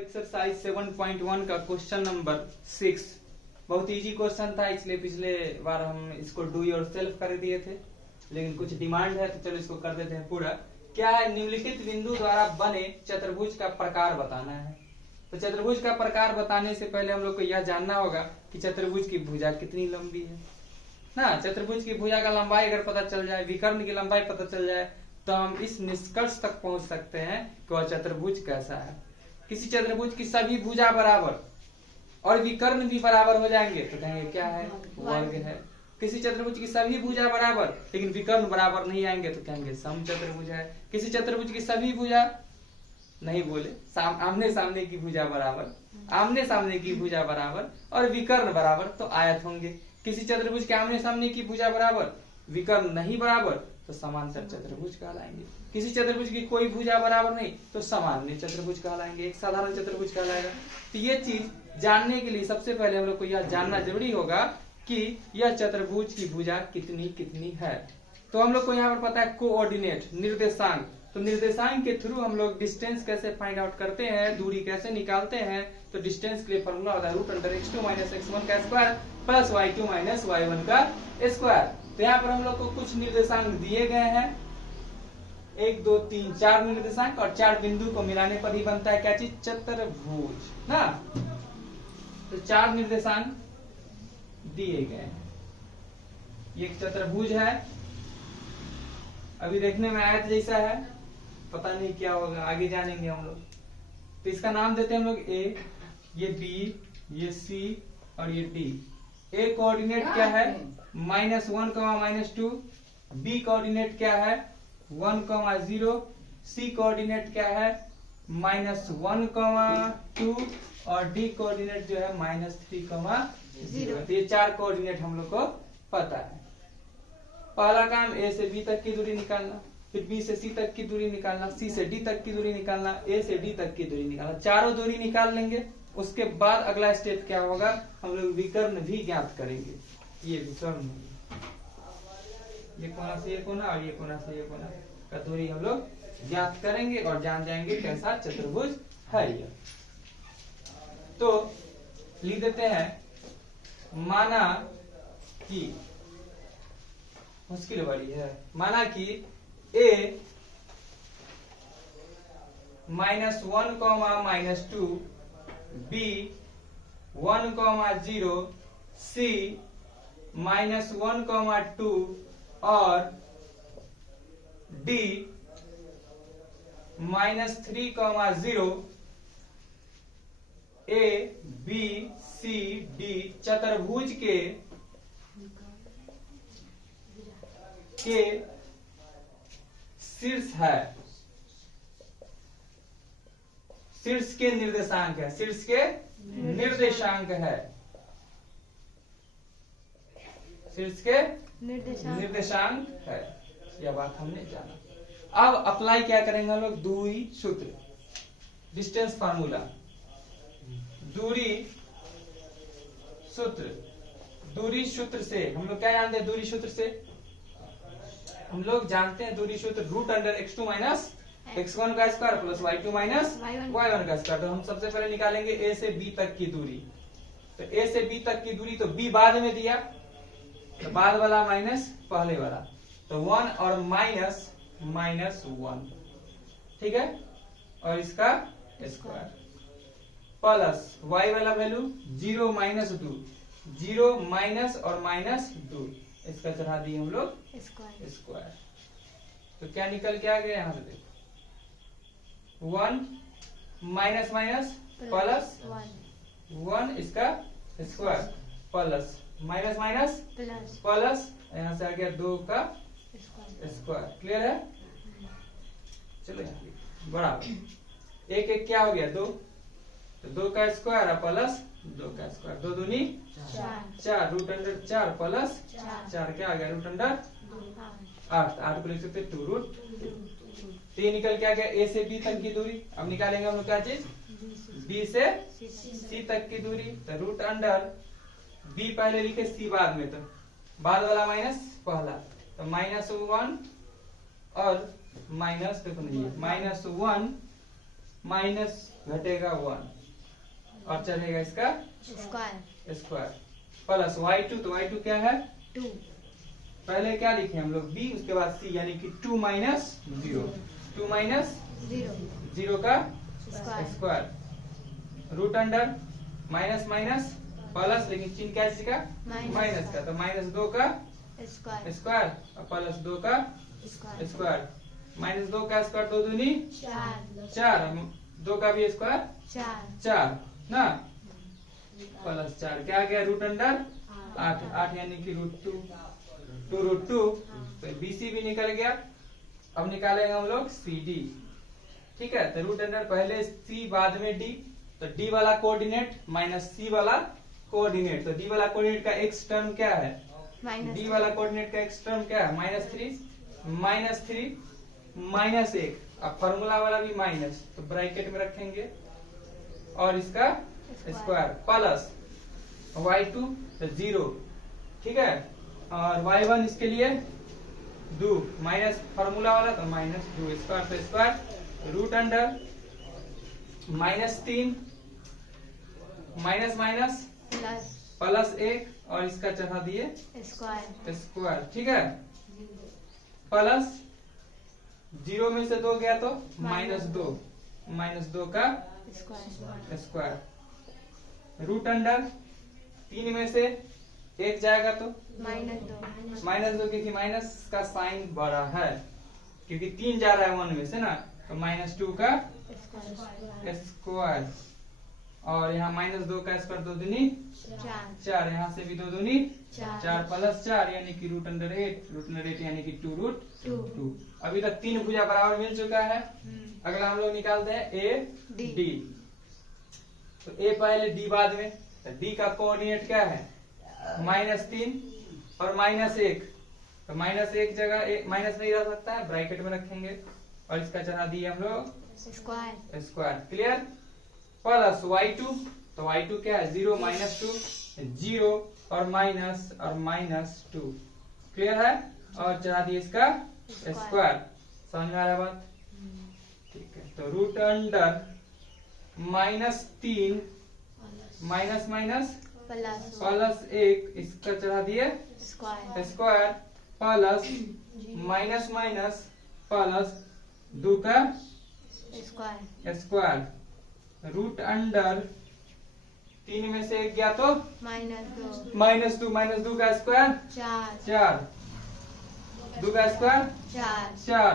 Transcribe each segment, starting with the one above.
Exercise 7.1 का question number 6 बहुत easy question था, इसलिए पिछले बार हम इसको डू योर सेल्फ कर दिए थे, लेकिन कुछ डिमांड है तो चलो इसको कर देते हैं पूरा। क्या है, निम्नलिखित बिंदु द्वारा बने चतुर्भुज का प्रकार बताना है। तो चतुर्भुज का प्रकार बताने से पहले हम लोग को यह जानना होगा कि चतुर्भुज की भुजा कितनी लंबी है ना। चतुर्भुज की भुजा का लंबाई अगर पता चल जाए, विकर्ण की लंबाई पता चल जाए, तो हम इस निष्कर्ष तक पहुंच सकते हैं कि वह चतुर्भुज कैसा है। किसी चतुर्भुज की सभी भुजा बराबर और विकर्ण भी बराबर हो जाएंगे तो कहेंगे क्या है, वर्ग है। किसी चतुर्भुज की सभी भुजा बराबर लेकिन विकर्ण बराबर नहीं आएंगे तो कहेंगे सम चतुर्भुज है। किसी चतुर्भुज की सभी भुजा नहीं बोले, आमने सामने की भुजा बराबर, आमने सामने की भुजा बराबर और विकर्ण बराबर तो आयत होंगे। किसी चतुर्भुज के आमने सामने की भुजा बराबर, विकर्ण नहीं बराबर तो समांतर चतुर्भुज कहलाएंगे। किसी चतुर्भुज की कोई भुजा बराबर नहीं तो सामान्य चतुर्भुज कहलाएंगे, एक साधारण चतुर्भुज कहलाएगा। तो ये चीज जानने के लिए सबसे पहले हम लोग को यह जानना जरूरी होगा कि यह चतुर्भुज की भुजा कितनी कितनी है। तो हम लोग को यहाँ पर पता है कोऑर्डिनेट, निर्देशांक। तो निर्देशांक के थ्रू हम लोग डिस्टेंस कैसे फाइंड आउट करते हैं, दूरी कैसे निकालते हैं। तो डिस्टेंस के लिए फॉर्मूला होता है √x2 - x1 का स्क्वायर प्लस y2 - y1 का स्क्वायर। तो यहाँ पर हम लोग को कुछ निर्देशांक दिए गए हैं, 1 2 3 4 निर्देशांक, और 4 बिंदु को मिलाने पर ही बनता है क्या चीज, चतुर्भुज ना। तो 4 निर्देशांक दिए गए हैं, ये एक चतुर्भुज है। अभी देखने में आयत जैसा है, पता नहीं क्या होगा, आगे जानेंगे हम लोग। तो इसका नाम देते हैं हम लोग ए, ये बी, ये सी और ये डी। ए कोऑर्डिनेट क्या है, -1, -2। बी कोऑर्डिनेट क्या है, 1, 0। सी कोऑर्डिनेट क्या है, -1, 2। और डी कोऑर्डिनेट जो है -3, 0। तो ये 4 कोऑर्डिनेट हम लोग को पता है। पहला काम ए से बी तक की दूरी निकालना, फिर बी से सी तक की दूरी निकालना, सी से डी तक की दूरी निकालना, ए से डी तक की दूरी निकालना। चारों दूरी निकाल लेंगे, उसके बाद अगला स्टेप क्या होगा, हम लोग विकर्ण भी ज्ञात करेंगे। ये विकर्ण, ये कोना से ये कोना और ये कोना से ये कोना का दूरी हम लोग ज्ञात करेंगे और जान जाएंगे कैसा चतुर्भुज है यह। तो लिख देते हैं, माना कि, मुश्किल बड़ी है, माना कि a -1, -2, b 1, 0, c -1, 2 और d -3, 0 a b c d चतुर्भुज के शीर्ष है, शीर्ष के निर्देशांक है, शीर्ष के निर्देशांक है, शीर्ष के निर्देशांक है। यह बात हमने जाना। अब अप्लाई क्या करेंगे हम लोग, दूरी सूत्र, डिस्टेंस फार्मूला, दूरी सूत्र। दूरी सूत्र से हम लोग क्या जानते हैं, दूरी सूत्र से हम लोग जानते हैं दूरी सूत्र √x2 - x1 का स्क्वायर प्लस y2 - y1 का स्क्वायर। तो हम सबसे पहले निकालेंगे a से b तक की दूरी। तो a से b तक की दूरी, तो b बाद में दिया तो बाद वाला माइनस पहले वाला, तो 1 और -1, ठीक है, और इसका स्क्वायर प्लस y वाला वैल्यू 0 - 2, 0 माइनस और -2, इसका चढ़ा दिए हम लोग स्क्वायर। तो क्या निकल के आ गया, यहाँ से देखो, 1 माइनस प्लस 1 इसका स्क्वायर प्लस माइनस प्लस, यहाँ से आ गया 2 का स्क्वायर। क्लियर है, चलो बराबर 1 1 क्या हो गया, 2, तो 2 का स्क्वायर प्लस 2 का स्क्वायर, 2 दूनी 4, √4 प्लस 4 क्या आ गया, √8, 8 को लिख सकते 2√। तो ये निकल के आ गया ए से बी तक की दूरी। अब निकालेंगे हम लोग क्या चीज, बी से सी तक की दूरी। तो √b पहले लिखे, सी बाद में, तो बाद वाला माइनस पहला, तो -1 और माइनस, देखो नहीं, -1 माइनस घटेगा 1 और चलेगा इसका स्क्वायर स्क्वायर प्लस y2, तो y2 क्या है 2 पहले क्या लिखे हम लोग b, उसके बाद c, यानी कि 2 माइनस 0, 2 माइनस 0 का square root under minus minus plus, लेकिन चिन्ह क्या का माइनस का, तो माइनस 2 का स्क्वायर और प्लस 2 का स्क्वायर। माइनस 2 का स्क्वायर 2 दूनी 4, 2 का भी स्क्वायर 4 ना, प्लस 4 क्या आ गया रूट अंडर 8 यानी कि रूट 2 रूट 2, तो BC भी निकल गया। अब निकालेंगे हम लोग CD, ठीक है। तो रूट अंडर पहले C बाद में D, तो D वाला कोऑर्डिनेट माइनस C वाला कोऑर्डिनेट, तो D वाला कोऑर्डिनेट का x टर्म क्या है, D वाला कोऑर्डिनेट का x टर्म क्या है -3 -1, अब फॉर्मूला वाला भी माइनस, तो ब्रैकेट में रखेंगे और इसका स्क्वायर प्लस y2 तो 0, ठीक है, और y1 इसके लिए 2 माइनस फॉर्मूला वाला तो -2 स्क्वायर, तो square root under -3 minus minus plus 1 और इसका चढ़ा दिए स्क्वायर, ठीक है, प्लस 0 में से 2 गया तो -2 का स्क्वायर रूट अंडर 3 में से 1 जाएगा तो -2, क्योंकि माइनस का साइन बड़ा है, क्योंकि 3 जा रहा है 1 में से ना, तो -2 का स्क्वायर और यहाँ -2 का स्क्वायर 2 दूनी 4, यहाँ से भी 2 दूनी 4 प्लस 4 यानी कि रूट अंडर 8 यानी कि 2 रूट 2। अभी तक 3 भुजा बराबर मिल चुका है। अगला हम लोग निकालते हैं AD, तो A पहले D बाद में, तो D का कोऑर्डिनेट क्या है -3 और -1, तो -1 जगह माइनस नहीं रह सकता है, ब्रैकेट में रखेंगे और इसका चढ़ा दिए हम लोग स्क्वायर, क्लियर, प्लस y2, तो y2 क्या है 0 -2 0 और -2, क्लियर है, और चढ़ा दिए इसका स्क्वायर। समझ में आ रहा बात, ठीक है। तो root under -3 minus minus plus 1, इसका चढ़ा दिए square plus minus minus plus 2 का स्क्वायर रूट अंडर 3 में से 1 गया तो -2 का स्क्वायर 4, 2 का स्क्वायर 4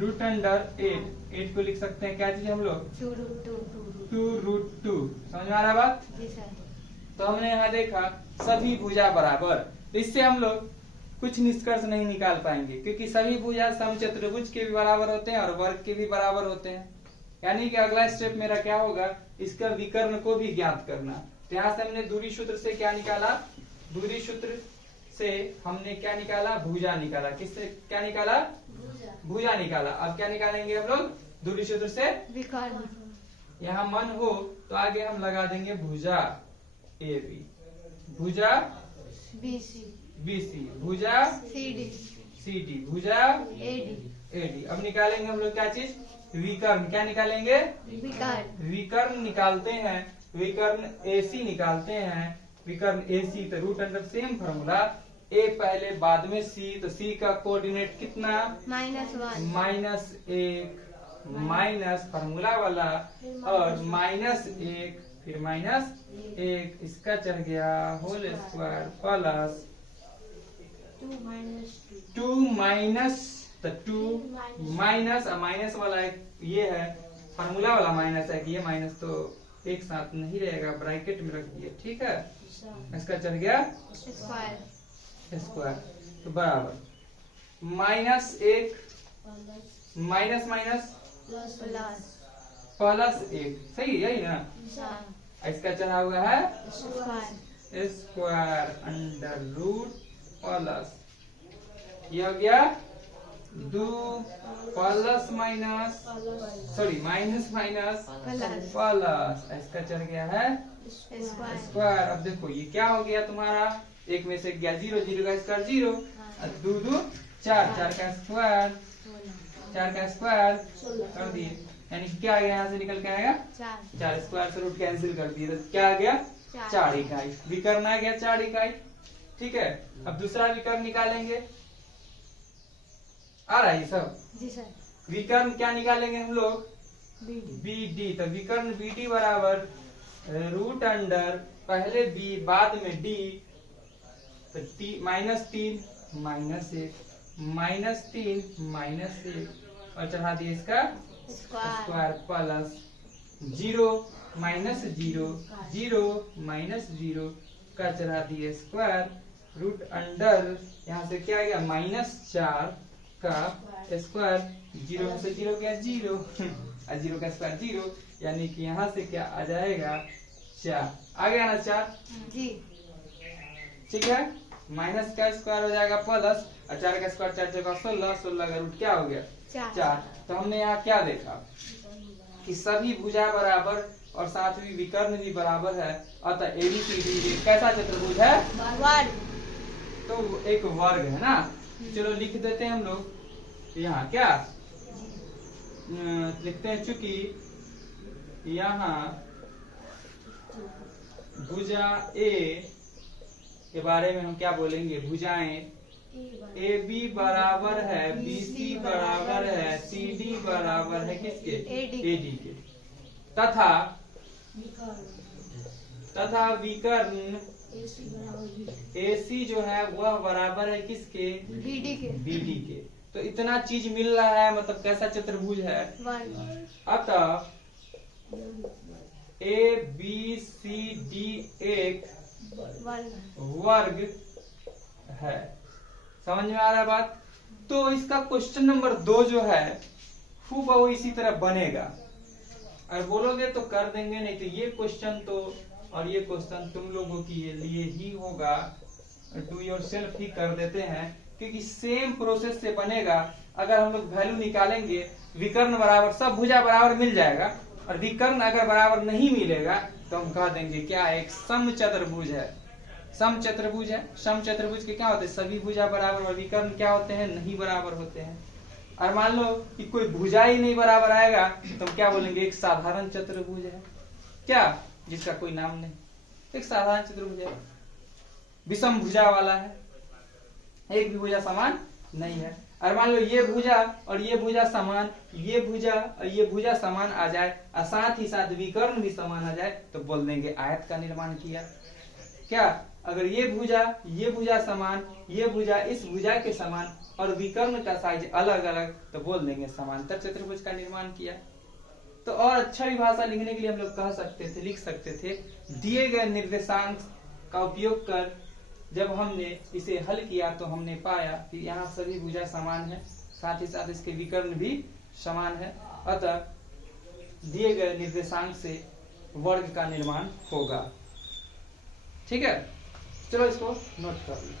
रूट अंडर 8 को लिख सकते हैं क्या चीज हम लोग 2 रूट 2। समझ में आ रहा बात जी सर। तो हमने यहाँ देखा सभी भुजा बराबर, इससे हम लोग कुछ निष्कर्ष नहीं निकाल पाएंगे, क्योंकि सभी भुजा समचतुर्भुज के भी बराबर होते हैं और वर्ग के भी बराबर होते हैं। यानी कि अगला स्टेप मेरा क्या होगा, इसका विकर्ण को भी ज्ञात करना। तो यहाँ से हमने दूरी सूत्र से क्या निकाला, दूरी सूत्र से हमने क्या निकाला, भुजा निकाला। किससे क्या निकाला, भुजा निकाला। अब क्या निकालेंगे हम लोग, दूरी सूत्र से विकर्ण। यहाँ मन हो तो आगे हम लगा देंगे भुजा AB, भुजा BC, भुजा CD, भुजा AD। अब निकालेंगे हम लोग क्या चीज, विकर्ण। क्या निकालेंगे, विकर्ण निकालते हैं, विकर्ण AC निकालते हैं, विकर्ण AC। तो root under same formula, A पहले बाद में C, तो C का कोऑर्डिनेट कितना -1 माइनस फॉर्मूला वाला और -1 फिर -1, इसका चढ़ गया होल स्क्वायर प्लस 2 माइनस, तो 2 माइनस माइनस वाला ये है, फॉर्मूला वाला माइनस है कि ये माइनस तो एक साथ नहीं रहेगा, ब्रैकेट में रख दिए, ठीक है। इसका चढ़ गया स्क्वायर, तो बराबर -1 माइनस माइनस प्लस 1, सही यही ना। इसका चढ़ा हुआ है स्क्वायर अंडर रूट प्लस, ये हो गया 2 प्लस माइनस माइनस प्लस, इसका चढ़ गया है स्क्वायर। अब देखो ये क्या हो गया तुम्हारा, एक में से गया 0, 0 का स्क्वायर 0, 2 2 4, 4 का स्क्वायर कर दिए यानी कि क्या आ गया, यहाँ से निकल के आएगा 4 4 स्क्वायर से रूट कैंसिल कर दिए तो क्या आ गया 4 इकाई। विकर्ण आ गया 4 इकाई। ठीक है, अब दूसरा विकर्ण निकालेंगे। आ रहा है ये सब? जी सर। विकर्ण क्या निकालेंगे हम लोग, BD BD। तो विकर्ण BD बराबर रूट अंडर पहले B बाद में D, तो -3 -1 -3 और चढ़ा दिए इसका स्क्वायर प्लस 0 -0 का चढ़ा दिए स्क्वायर रूट अंडर, यहाँ से क्या आएगा -4 का स्क्वायर, 0 से 0 क्या 0 और 0 का स्क्वायर 0, यानी कि यहाँ से क्या आ जाएगा 4। आ गया ना 4? जी। ठीक है, माइनस का स्क्वायर हो जाएगा प्लस और 4 का स्क्वायर 4 जगह 16 का रूट क्या हो गया 4। तो हमने यहाँ क्या देखा कि सभी भुजा बराबर और साथ ही विकर्ण भी बराबर है, अतः ABCD कैसा चतुर्भुज है, वर्ग। तो एक वर्ग है ना। चलो लिख देते हैं हम लोग यहाँ क्या लिखते हैं, चूंकि यहाँ भुजा A के बारे में हम क्या बोलेंगे, भुजाएं AB बराबर है BC बराबर है CD बराबर है किसके, AD के, तथा विकर्ण AC जो है वह बराबर है किसके, BD के। तो इतना चीज मिल रहा है, मतलब कैसा चतुर्भुज है, अतः ABCD एक वर्ग है। समझ में आ रहा है बात? तो इसका क्वेश्चन नंबर 2 जो है हूबहू इसी तरह बनेगा। अगर बोलोगे तो कर देंगे, नहीं तो ये क्वेश्चन तो और ये क्वेश्चन तुम लोगों के लिए ही होगा, डू योरसेल्फ ही कर देते हैं, क्योंकि सेम प्रोसेस से बनेगा। अगर हम लोग वैल्यू निकालेंगे, विकर्ण बराबर सब भुजा बराबर मिल जाएगा, और विकर्ण अगर बराबर नहीं मिलेगा तो हम कह देंगे क्या एक समचतुर्भुज है। समचतुर्भुज है, समचतुर्भुज के क्या होते हैं, सभी भुजा बराबर और विकर्ण क्या होते हैं, नहीं बराबर होते हैं। और मान लो कि कोई भुजा ही नहीं बराबर आएगा तो हम क्या बोलेंगे, एक साधारण चतुर्भुज है, क्या जिसका कोई नाम नहीं, एक साधारण चतुर्भुज है, विषम भुजा वाला है, एक भी भुजा समान नहीं है। और मान लो ये भुजा और ये भुजा समान, ये भुजा और ये भुजा समान आ जाए और साथ ही साथ विकर्ण भी समान आ जाए तो बोल देंगे आयत का निर्माण किया। क्या, अगर ये भुजा समान, ये भुजा इस भुजा के समान और विकर्ण का साइज अलग अलग तो बोल देंगे समांतर चतुर्भुज का निर्माण किया। तो और अच्छा भी भाषा लिखने के लिए हम लोग कह सकते थे, लिख सकते थे, दिए गए निर्देशांक का उपयोग कर जब हमने इसे हल किया तो हमने पाया कि यहाँ सभी भुजा समान है, साथ ही साथ इसके विकर्ण भी समान है, अतः दिए गए निर्देशांक से वर्ग का निर्माण होगा। ठीक है, चलो इसको नोट कर लो।